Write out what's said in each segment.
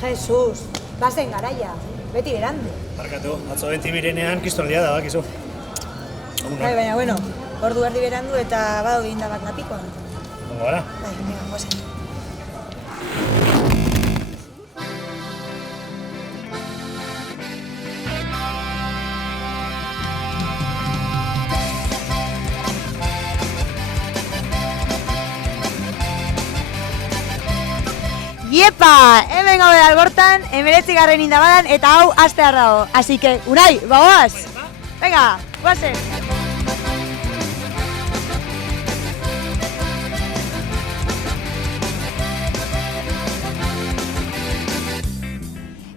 Jesus, bazen garaia, beti berandu. Barkatu, atzo bentibirenean kiston lia da, bakizu. Bai, baina, bueno, ordu erdi berandu eta badaude indabak lapikoa. Ongo gara? Bai, venga, gozen. Iepa! Hemen gaude Algortan, 19. indabadan eta hau hastear dago. Así que, Unai, bagoaz! Venga, guazen!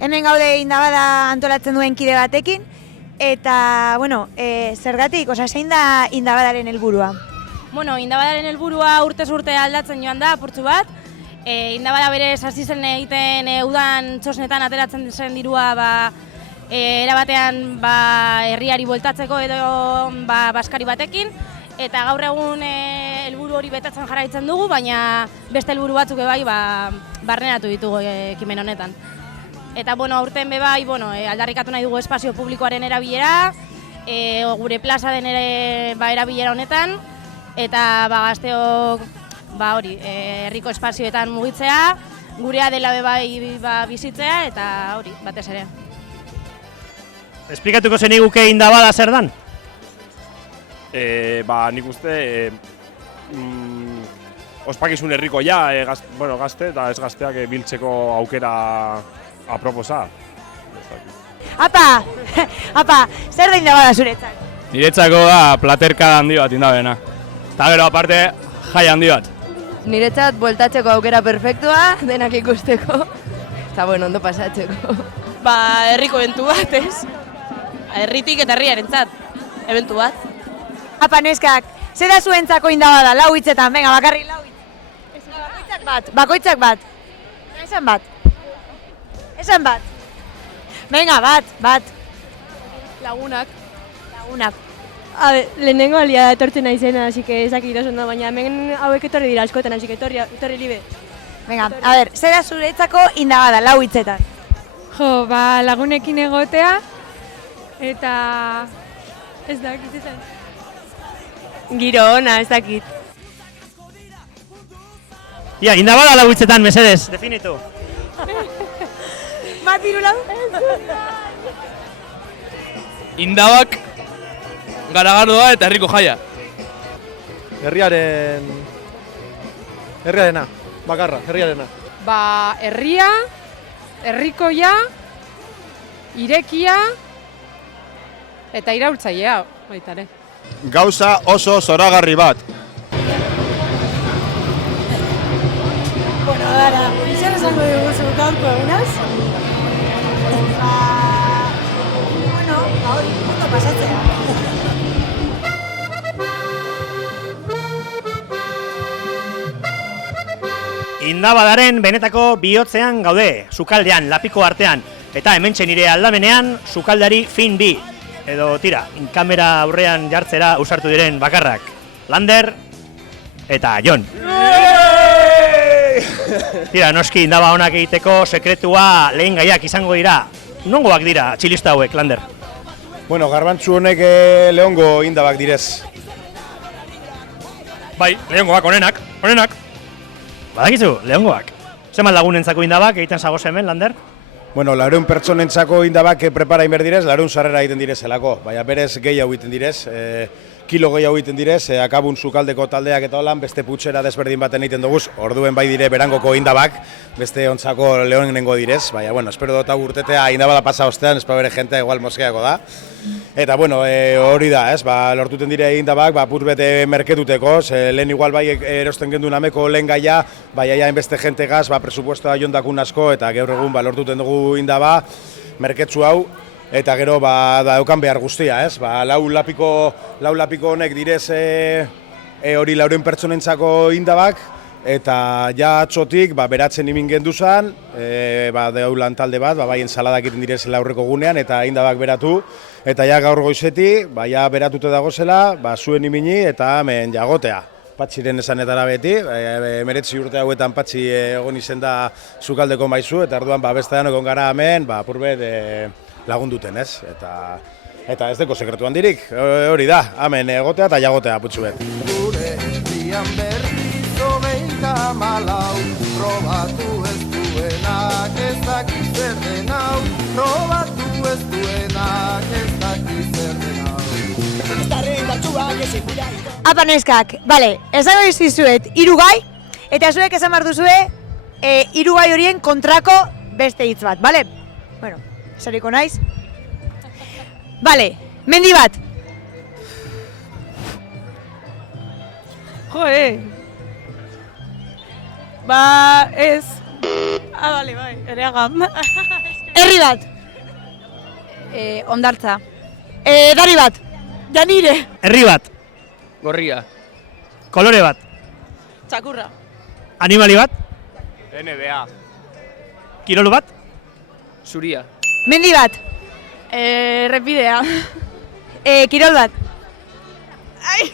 Hemen gaude indabada antolatzen duen kide batekin, eta, bueno, zergatik, zein da indabadaren helburua? Bueno, indabadaren helburua urtez urte aldatzen joan da, apurtxu bat. Indabada berez hasi zen egiten udan txosnetan ateratzen zen dirua erabatean herriari bueltatzeko edo baskari batekin. Eta gaur egun helburu hori betatzen jarraitzen dugu, baina beste helburu batzuk bai barneratu ditugu ekimen honetan. Eta aurten bebai aldarrikatu nahi dugu espazio publikoaren erabilera, gure plaza den erabilera honetan, eta gazteok herriko espazioetan mugitzea, gurea dela bebai bizitzea, eta hori, batez ere. Esplikatuko zeniguke indabada zer dan? Nik uste ospakizun herrikoia, gazte eta ez gazteak biltzeko aukera aproposa. Apa, zer da indabada zuretzat? Niretzako da platerka handi bat indabena. Eta gero aparte, jai handi bat. Niretzat bueltatzeko aukera perfektua, denak ikusteko, eta ondo pasatzeko. Herriko eventu bat, ez? Herritik eta herriarentzat, eventu bat. Apa, neskak, zer da zuentzako indabada, lau hitzetan, venga, bakarrik lau hitz. Bakoitzak bat. Esan bat. Venga, bat. Lagunak. Lehenengo alia etortzen naizena, así que ezakit oso ondo, baina hemen hauek etorri dira askotan, así que etorri libe. Venga, a ver, zer da zuretzako indabada, lau hitzetan? Lagunekin egotea, eta ez dakit izan. Giro ona, ez dakit. Ia, indabada lau hitzetan, mesedez, definitu. Matiru lau? Indabak, garagardoa eta herriko jaia. Herriarena, bakarra, herriarena. Herria, herrikoia, irekia, eta iraultzailea, baita ere. Gauza oso zoragarri bat. Gara, zer esango dugu gaurko egunaz? Hori, ondo pasatzea. Indabadaren benetako bihotzean gaude, sukaldean, lapiko artean, eta hementxe nire aldamenean, sukaldari fin bi. Edo tira, kamera aurrean jartzera usartu diren bakarrak. Lander eta Jon. Tira, noski indaba honak egiteko sekretua lehen gaiak izango dira. Nongoak dira txilista hauek, Lander? Bueno, garbantzu honek lehongo indabak direz. Bai, lehongoak, onenak. Badakizu, lehongoak. Zeman lagunentzako indabak egiten zagoz hemen, Lander? Bueno, 400 pertsonentzako indabak prepara inber direz, 400 sarrera egiten direzelako. Baina berez gehiago egiten direz, kilo gehiago egiten direz, akabun sukaldeko taldeak eta holan, beste putxera desberdin baten egiten duguz, orduen bai dire berangoko indabak, beste ontzako lehenengo direz, baina, bueno, espero dut urtetea indabala pasa ostean, espa bere jentea igual moskeako da. Eta, bueno, hori da, lortuten dire indabak, pur bete merketuteko, lehen igual bai erosten gendun ameko lehen gaia, bai hain beste jentegaz, presupuestoa jondakun asko, eta gaur egun lortuten dugu indaba, merketzu hau, eta gero daukan behar guztia, lau lapiko honek direz hori 400 pertsonentzako indabak, eta ja atzotik beratzen imin genduzan, deulan talde bat, bai ensaladak egiten direzela aurreko gunean, eta indabak beratu, eta ja gaur goizeti, ja beratute dagozela, zuen imini eta hemen jagotea. Patxiren esanetara beti, 19 urte hauetan Patxi egon izen da sukaldeko maizu, eta orduan bestean egon gara hemen, apurbet lagunduten, ez? Eta ez deko sekretu handirik, hori da, hemen egotea eta jagotea putxu bet. Gure herrian berriz 34, probatu ez duenak ez dakit zer den hau, probatu ez duenak ez dakit zer den hau. Apa neskak, bale, esango izizuet 3 gai, eta zuek esan behar duzue 3 gai horien kontrako beste hitz bat, bale? Bueno, esariko naiz. Bale, mendi bat. Joe. Ez. Bale, bai, ere agam. Herri bat. Ondartza. Edari bat. Janire. Herri bat. Gorria. Kolore bat. Txakurra. Animali bat. NBA. Kirol bat. Zuria. Mendi bat. Repidea. Kirol bat. Ai,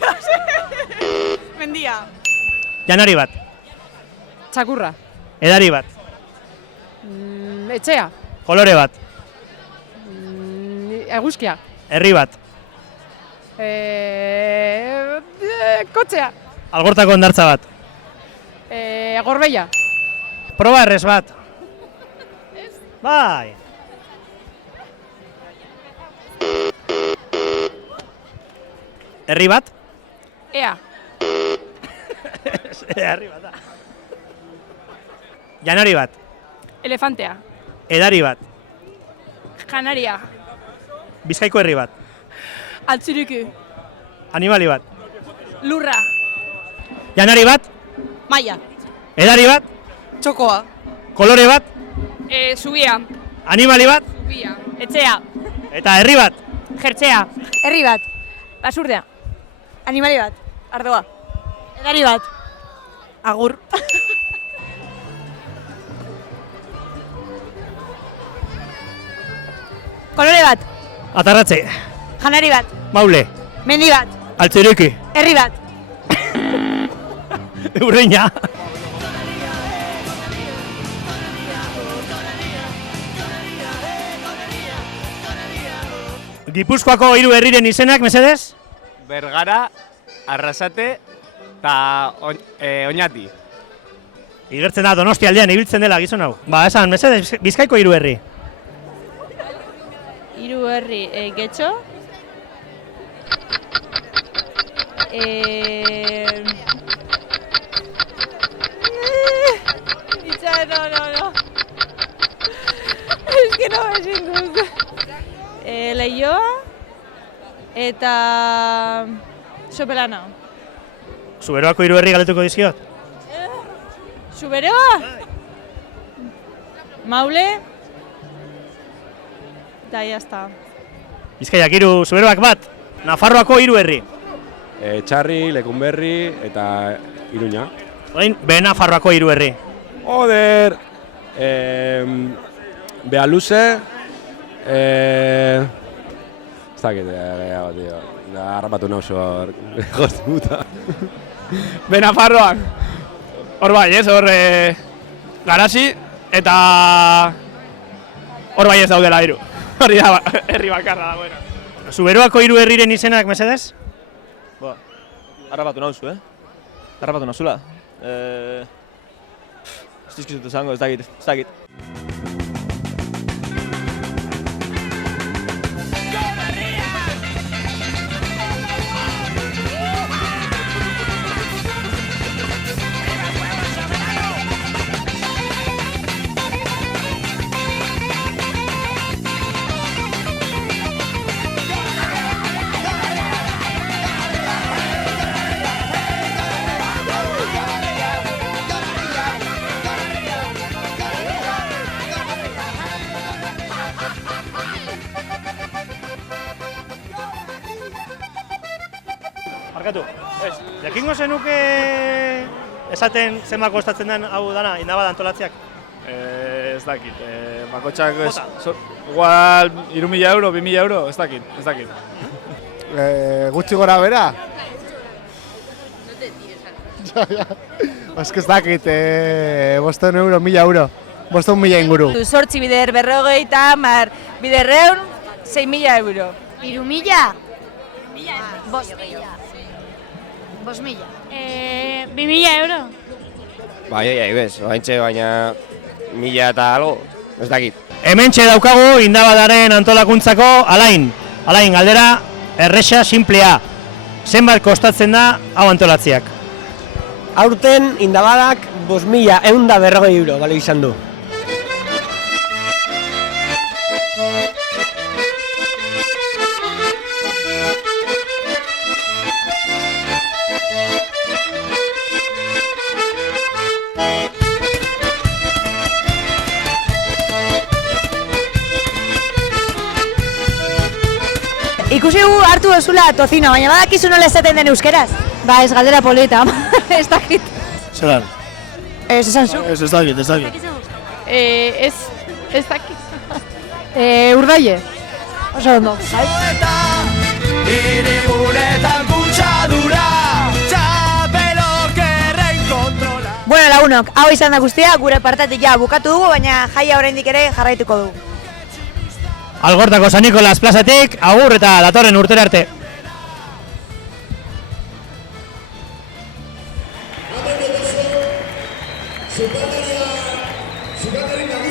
mendia. Janari bat. Txakurra. Edari bat. Etxea. Kolore bat. Eguzkia. Herri bat. Kotxea. Algortako hondartza bat. Gorbeia. Proba errez bat. Bai. Herri bat. Ea. Herri bat da. Janari bat. Elefantea. Edari bat. Janaria. Bizkaiko herri bat. Altzuruku. Animali bat. Lurra. Janari bat. Maia. Edari bat. Txokoa. Kolore bat. Zubia. Animali bat. Zubia. Etxea. Eta herri bat. Jertzea. Herri bat. Basurdea. Animali bat. Ardoa. Edari bat. Agur. Kolore bat. Atarratze. Janari bat. Maule. Mendi bat. Altzeruki. Herri bat. Urreina. Gipuzkoako 3 herriren izenak, mesedez? Bergara, Arrasate eta Oñati. Igertzen da Donostia aldean ibiltzen dela gizon hau. Ba, esan, mesedez, Bizkaiko 3 herri. 3 herri. Getxo. No. Es que no me siento. Leioa eta Sopelana. Zuberoako 3 herri galetuko dizkiot? Zuberoa? Maule. Eta jazta. Bizkaiak 3, Zuberoak bat. Nafarroako 3 herri. Txarri, Lekunberri eta Iruña. Orain, Nafarroako 3 herri. Joder! Bealuze, ez dakit, tío. Harrapatu nauzu hor, joz puta. Benafarroak. Hor bai ez, hor Garasi eta hor bai ez daudela 3. Hori da, herri bakarra da, bueno. Zuberoako 3 herriren izenak, mesedez? Ba, harrapatu nauzu, Harrapatu nauzula. Ez dizkizut esango, ez dakit. Barkatu, jakingo zenuke esaten zenbat kostatzen den hau dana, Indabada antolatziak? Ez dakit, bakotxak igual 3.000 euro, 2.000 euro, ez dakit. Gutxi gora bera? Ez ez dakit, 500 euro, 1000 euro. 500.000 inguru. 8 bider 40, 10 bider 6.000 euro. 3.000? 2.000 euro. Bai, bez, oaintxe, baina 1000 eta algo, ez dakit. Hementxe daukagu Indabadaren antolakuntzako Alain. Alain, galdera erresa simplea. Zenbat kostatzen da hau antolatziak? Aurten Indabadak 5.140 euro, bale izan du. Ikusi dugu hartu duzula tozino, baina badakizu nola esaten den euskeraz? Ba, ez galdera polita, ez dakit. Zeran? Ez esan zu? Ez dakit, ez dakit. Ez dakit. Urdaile. Oso ondo. Bueno, lagunok, hau izan da guztia, gure partatik ja bukatu dugu, baina jaia oraindik ere jarraituko dugu. Algortako San Nikolas plazatik, agur eta datorren urtera arte. Sukaldaria